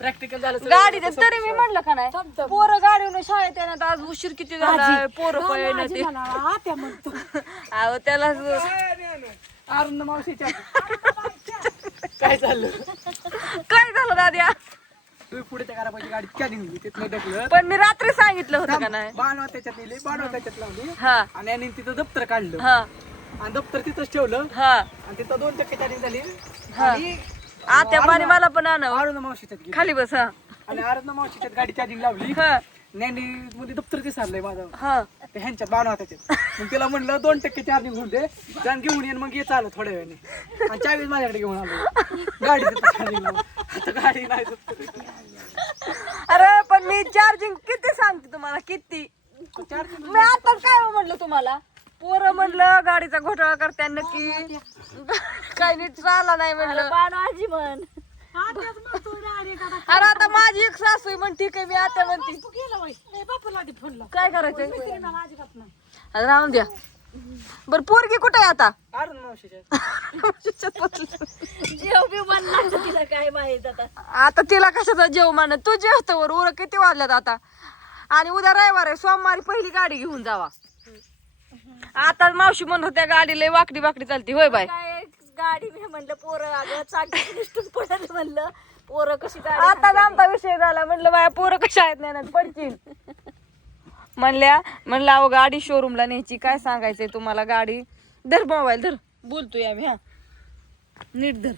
Practical झालं गाडी दे तरी मी म्हणलं का नाही पोरं गाडीवर शाळेत येण्यात आज उशीर किती झाला पोरं पण येण्यात आत्या म्हणतो अहो त्याला अरुण मावशीच्या काय चाललं काय झालं दाद्या तुम्ही पुढे त्या घरापाशी गाडी चार्जिंग दिली तिथलं ढकलत पण मी रात्री सांगितलं होतं का नाही बाणवा त्याच्यात नेली बाणवा त्याच्यात लावली हा आणि यांनी तिथं दप्तर काढलं हा आणि दप्तर तिथंच ठेवलं हा आणि तिथं 2 टक्के चार्जिंग झाली आणि आत्या पाणी मला पण आणव अरुण मावशीच्यात गेली खाली बस हा आणि अरुण मावशीच्यात गाडी चार्जिंग लावली हा ज्ञानी मध्ये दप्तर दिसारलंय माझं हा ते ह्यांच्यात बाणवा त्याच्यात मग तिला म्हणलं 2 टक्के चार्जिंग होऊन दे जाण घेऊन येईन मग ये चालत थोड्या वेळाने आणि चावीस माझ्याकडे घेऊन आलो गाडी आता गाडी नाही दप्तर. अरे पण मी चार्जिंग किती सांगते तुम्हाला किती मी आता काय म्हणलं तुम्हाला पोरं म्हणलं गाडीचा घोटाळा करते नक्की काही नीट झाला नाही म्हणलं आजी म्हण अरे आता माझी एक सासू आहे म्हण ठीक आहे मी आता म्हणते बापूला फोन काय करायचंय अजिबात नाही आता राहून द्या बर पोरगी कुठे आहे आता अरुण मावशीच्यात जेव बी म्हणला तिला काय माहित आता आता तिला कशाचा जेव मान तू जेवतो वर उर किती वाजल्यात आता आणि उद्या रविवार आहे सोमवारी पहिली गाडी घेऊन जावा आता मावशी म्हणत होत्या गाडी लय वाकडी वाकडी चालती होय बाय काय गाडी मी म्हणलं पोरं अगं चांगली निष्ठून पडलं म्हणलं पोरं कशी गाडी आता आमचा विषय झाला म्हणलं बाया पोरं कशा आहेत नाही पडतील म्हणलं अहो गाडी शोरूमला न्यायची काय सांगायचंय तुम्हाला गाडी धर मोबाईल धर बोलतोय आम्ही हा नीट धर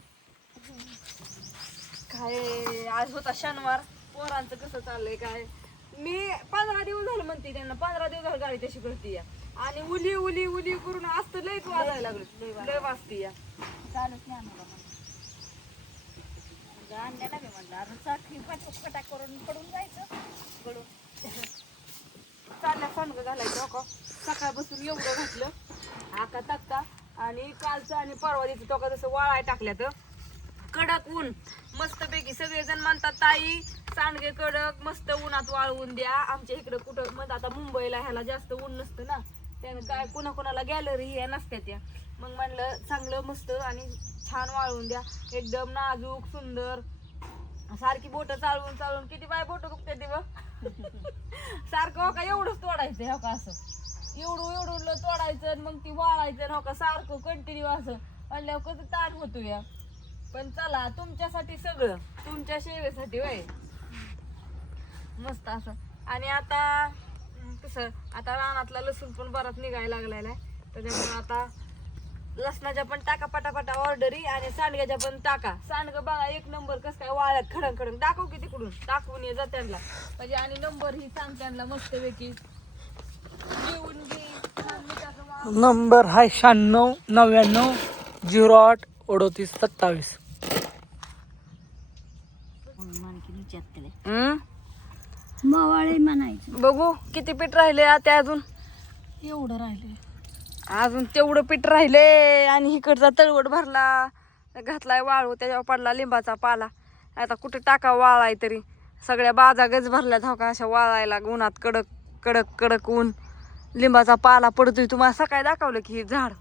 काय आज होता शनिवार पोरांचं कसं चाललंय काय मी 15 दिवस झालं म्हणते त्यांना 15 दिवस झालं गाडी तशी करते आणि उली उली उली करून असतं लयच वाजायला लागलं लय वाजती या चालूच नाही आम्हाला आणल्या ना मी म्हणलं अजून साखरी फटाक करून पडून जायचं गळून चालल्या सांग घालायचं हो का सकाळपासून एवढं घातलं आका टाकता आणि कालचं आणि परवा दिवशी तो का जसं वाळाय टाकल्यात कडक ऊन मस्त पैकी सगळेजण म्हणतात ताई सांडगे कडक मस्त उन्हात वाळवून द्या आमच्या इकडं कुठं मग आता मुंबईला ह्याला जास्त ऊन नसतं ना त्यानं काय कोणाकोणाला गॅलरी हे नसत्या त्या मग म्हणलं चांगलं मस्त आणि छान वाळवून द्या एकदम नाजूक सुंदर सारखी बोट चालवून चालवून किती बाय बोट दुखते ती सारखं हो का एवढंच तोडायचं हो का असं एवढं तोडायचं मग ती वाळायचं हो का सारखं कंटिन्यू असं म्हणल्यावर कसं ताण होतो या पण चला तुमच्यासाठी सगळं तुमच्या सेवेसाठी वय मस्त असं आणि आता कसं आता रानातला लसूण पण बराच निघायला लागलेला आहे त्याच्यामुळे आता लसणाच्या पण टाका पटापटा ऑर्डरी आणि सांडग्याच्या पण टाका सांडग बघा एक नंबर कसं काय वाळ्यात खडंग खडंग दाखव की तिकडून दाखवून ये जा त्यांना म्हणजे आणि नंबर ही सांग त्यांना मस्त पैकी घेऊन घे नंबर हाय 96 99 08 38 27 मवाळे म्हणायचं बघू किती पीठ राहिले आता अजून एवढं राहिले अजून तेवढं पीठ राहिले आणि इकडचा तळवट भरला घातलाय वाळू त्याच्यावर पडला लिंबाचा पाला आता कुठे टाका वाळाय तरी सगळ्या बाजा गज भरल्यात हो का अशा वाळायला उन्हात कडक कडक कडक ऊन लिंबाचा पाला पडतोय तुम्हाला सकाळी दाखवलं की हे झाड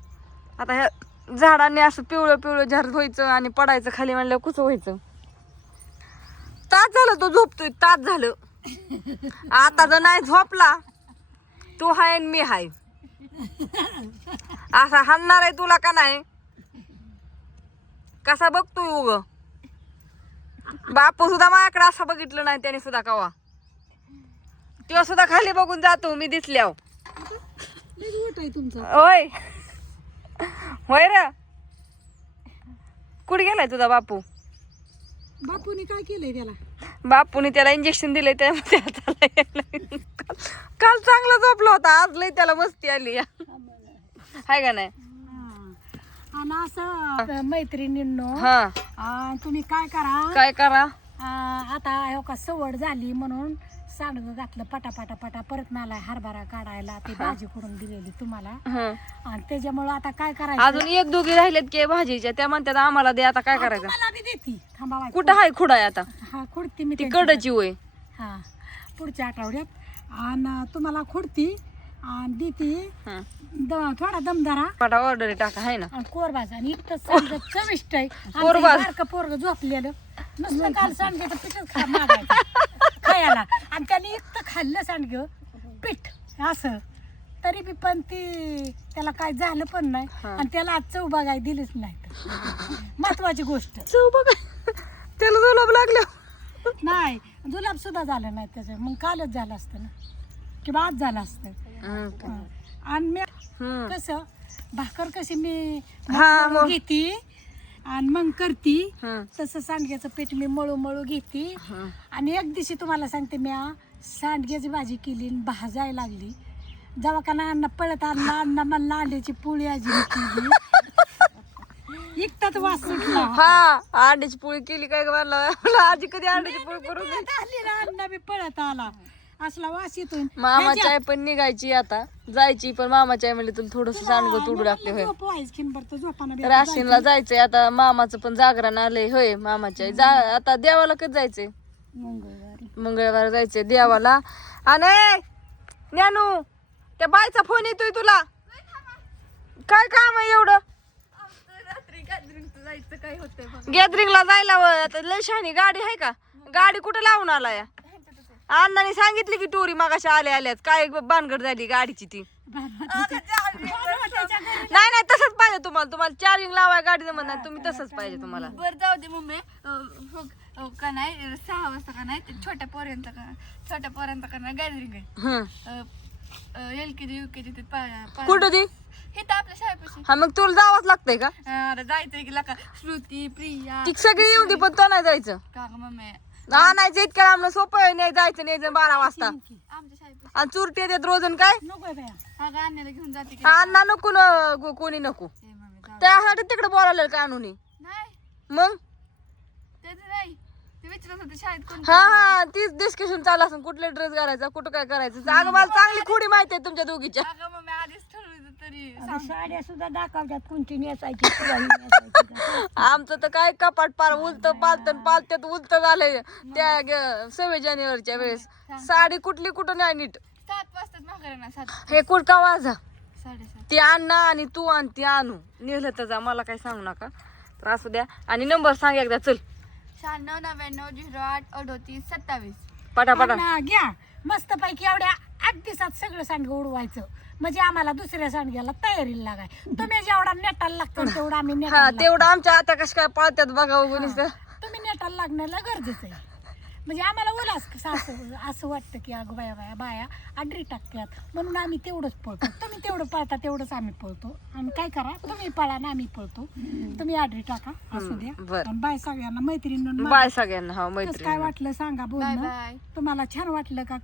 आता ह्या झाडांनी असं पिवळं पिवळं झाड व्हायचं आणि पडायचं खाली म्हणल्यावर कुसं व्हायचं तास झालं तो झोपतोय तास झालं आता जर नाही झोपला तू हाय आणि मी हाय असा हाणणार आहे तुला का नाही कसा बघतोय उग बापू सुद्धा माझ्याकडे असं बघितलं नाही त्याने सुद्धा कवा तो सुद्धा खाली बघून जातो मी दिसल्यावर होय होय रे कुठे गेलाय तुझा बापू बापूने काय केलंय त्याला बापूने त्याला इंजेक्शन दिलंय त्यामुळे काल चांगला झोपला होता आज लय त्याला मस्ती आली हाय का नाही आणि असं मैत्रिणींनो हा तुम्ही काय करा आता हो का सवड झाली म्हणून सांडग घातलं पटा पटा परत मला हरभरा काढायला ती भाजी करून दिलेली तुम्हाला आणि त्याच्यामुळे आता काय करायचं अजून एक दोघी राहिलेत की भाजीच्या त्या म्हणतात आम्हाला दे आता काय करायचं मला बी देती थांबा कुठं हाय खुडाय आता हा खुडती मी ती कडची होय हा पुढच्या आठवड्यात आणि तुम्हाला खुडती आणि देती हं. थोडा दमदारा पटा ऑर्डर टाका आहे ना. आणि कोरबाज आणि इतकं सांडगं चविष्ट आहे. कोरबाज. बारकं पोरग झोपलेलं नुसतं काल सांडग्याचं पीठच मागायचं खायला आणि त्याने इतकं खाल्लं सांडगं पीठ असं तरी बी पण ती त्याला काय झालं पण नाही आणि त्याला आज चव बघाय दिलीच नाही तर. महत्वाची गोष्ट चव बघा त्याला जुलाब लागलं. नाही जुलाब सुद्धा झालं नाही त्याचं मग कालच झालं असतं ना किंवा आज झालं असतं. हं. आणि मी कसं भाकर कशी मी हा, मग. घेते आणि मग करती हं. तसं सांडग्याचं पीठ मी मळू मळू घेते आणि एक दिवशी तुम्हाला सांगते मी सांडग्याची भाजी केली आणि भाजायला लागली जेव्हा का ना अण्णा पळत आणला अण्णा मला अंड्याची पोळी आजी केली इतकाच वास सुटला. हा अंड्याची पोळी केली काय मला आजी कधी अंड्याची पोळी करून दे. पळत आली ना अण्णा बी पळत आला असला वास येतोय. मामाची आई पण निघायची आता जायची पण मामाची आई म्हणली तुला थोडस सांडगं तोडू लागते होय. राशीनला जायचंय आता मामाचं पण जागरण आलंय होय मामाच्या आई आता देवाला कधी जायचंय मंगळवार जायचंय देवाला. आणि ज्ञानू त्या बाईचा फोन येतोय तुला काय काम आहे एवढं गॅदरिंगला जायला आता लय शहाणी गाडी आहे का गाडी कुठे लावून आला या अण्णाने सांगितली की टोरी मागाशी आल्या आल्यात काय भानगड झाली गाडीची ती. नाही नाही तसंच पाहिजे तुम्हाला चार्जिंग लावाय गाडी जमत नाही तुम्ही तसंच पाहिजे तुम्हाला. बर जाऊ दे मम्मी का नाही 6 वाजता का नाही ते छोट्या पोरांचा का नाही गॅदरिंग आहे LKG UKG ते कुठं ती हे तर आपल्या शाळेपाशी. हा मग तुला जावंच लागतंय का अरे जायचंय की का श्रुती प्रिया ती सगळी येऊ दे पण तो नाही जायचं का ग मम्मी आणायचं इतक्या लांब सोपं आहे नाही जायचं नाही 12 वाजता आमच्या शाळेपाशी आणि चुरटी येतात रोजन काय नको बाया अगं आणण्याला घेऊन जाते की अण्णा नको न कोणी नको हे मम्मी जाऊ दे. त्यासाठी तिकडे बोलावलं का आणून नाही मग त्याचं नाही ते विचारत होते शाळेत कोण हा तीच डिस्कशन चालू असं कुठले ड्रेस घालायचा कुठं काय करायचं अगं मला चांगली खोडी माहिती आहे तुमच्या दोघीच्या. अगं मम्मी आधीच ठरवलं तरी आता साड्या सुद्धा दाखवतात कोणती नेसायची कुणाला नेसायची का. आमचं तर काय कपाट पार उलत पालत्यात उलत झालंय त्या 26 जानेवारीच्या वेळेस साडी कुठली कुठं नाही नीट 7 वाजतात माघाऱ्यांना 7 हे कुठका वाजा 7:30 ती अण्णा आणि तू आणि ती आणू नेलं तर जा मला काही सांगू नका तर असू द्या आणि नंबर सांग एकदा चल 9699083827 पटापटा आणि घ्या मस्त पैकी एवढ्या 8 दिवसात सगळं सांडगं उडवायचं म्हणजे आम्हाला दुसऱ्या सांडग्याला तयारीला लागाय. तुम्ही जेवढा नेटाला लागतो तेवढा आम्ही हा नेटाला तेवढं आमच्या आता कशा काय पाळत्यात बघा उगवणीच तुम्ही नेटाला लागण्याला गरजेचं आहे म्हणजे आम्हाला उलास असं वाटतं की अगं बाया बाया आडरी टाकतात म्हणून आम्ही तेवढंच पळतो. तुम्ही तेवढं पळता तेवढंच आम्ही पळतो आणि काय करा तुम्ही पळा ना आम्ही पळतो तुम्ही आडरी टाका असू द्या. बरं. आणि बाय सगळ्यांना मैत्रिणींना बाय सगळ्यांना हा कसं मैत्री काय वाटलं सांगा बाय बोलणं बाय तुम्हाला छान वाटलं का